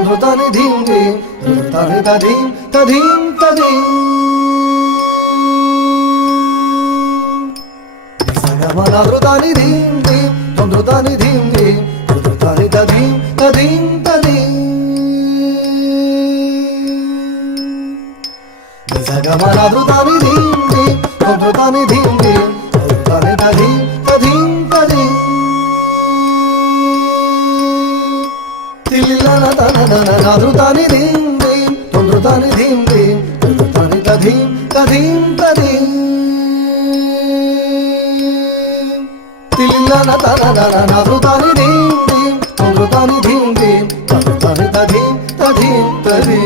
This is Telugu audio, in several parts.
ధృతాని ధీం ధీం ధృతాని తధీం తధీం తధీం నిసగమన ధృతాని ధీం ధీం ధృతాని ధీం ధీం ధృతాని తధీం తధీం తధీం నిసగమన ధృతాని ధీం ధీం ధృతాని ధీం ధీం ధృతాని తధీం తధీం తధీం తిల్లిలన తననన ధృతాని ధీం ధీం ధృతాని ధీం ధీం ధృతాని తధీం తధీం తధీం తిల్లిలన తననన ధృతాని ధీం ధీం ధృతాని ధీం ధీం ధృతాని తధీం తధీం తధీం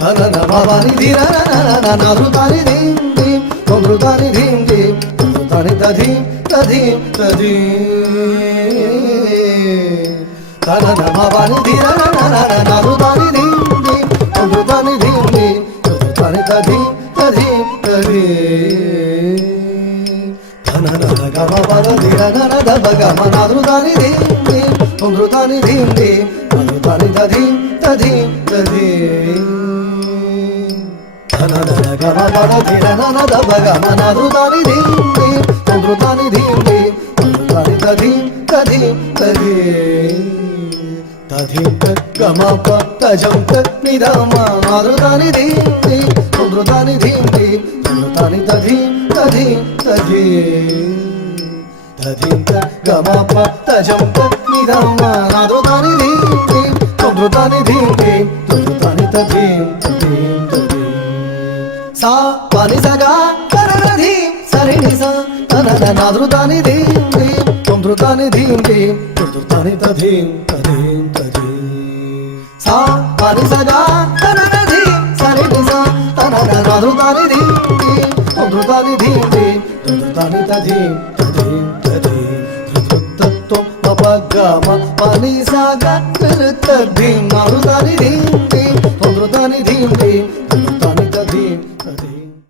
తనన భవాని ధీరనన ధృతాని ధీం ధీం ధృతాని ధీం ధీం ధృతాని తధీం తధీం తధీం తనన భవాని ధీరనన ధృతాని ధీం ధీం ధృతాని ధీం ధీం ధృతాని తధీం తధీం తధీం తనన గమ పద ధీరనన దబ గమ ధృతాని ధీం ధీం ధృతాని ధీం ధీం ధృతాని తధీం తధీం తధీం తనన గమ పద ధీరనన దబ గమ ధృతాని ధీం ధీం ధృతాని ధీం ధీం ధృతాని తధీం తధీం తధీం తధీం గమ తజం నిదమ ధృతాని ధీం ధీం ధృతాని ధీం ధీం ధృతాని తధీం తధీం తధీం తధీం గమ తజం నిదమ ధృతాని ధీం ధీం ధృతాని ధీం ధీం ధృతాని తధీం తధీం తధీం సా పని సగా కరణ ధీం సరి నిస తనన ధృతాని ధీం ధీం ధృతాని ధీం ధీం ధృతాని తధీం తధీం తధీం సా పని సగా కరణ ధీం సరి నిస తనన ధృతాని ధీం ధీం ధృతాని ధీం ధీం ధృతాని తధీం తధీం తధీం ధృతత్వం అపగమ పని సగా తధీం ధృతాని ధీం ధీం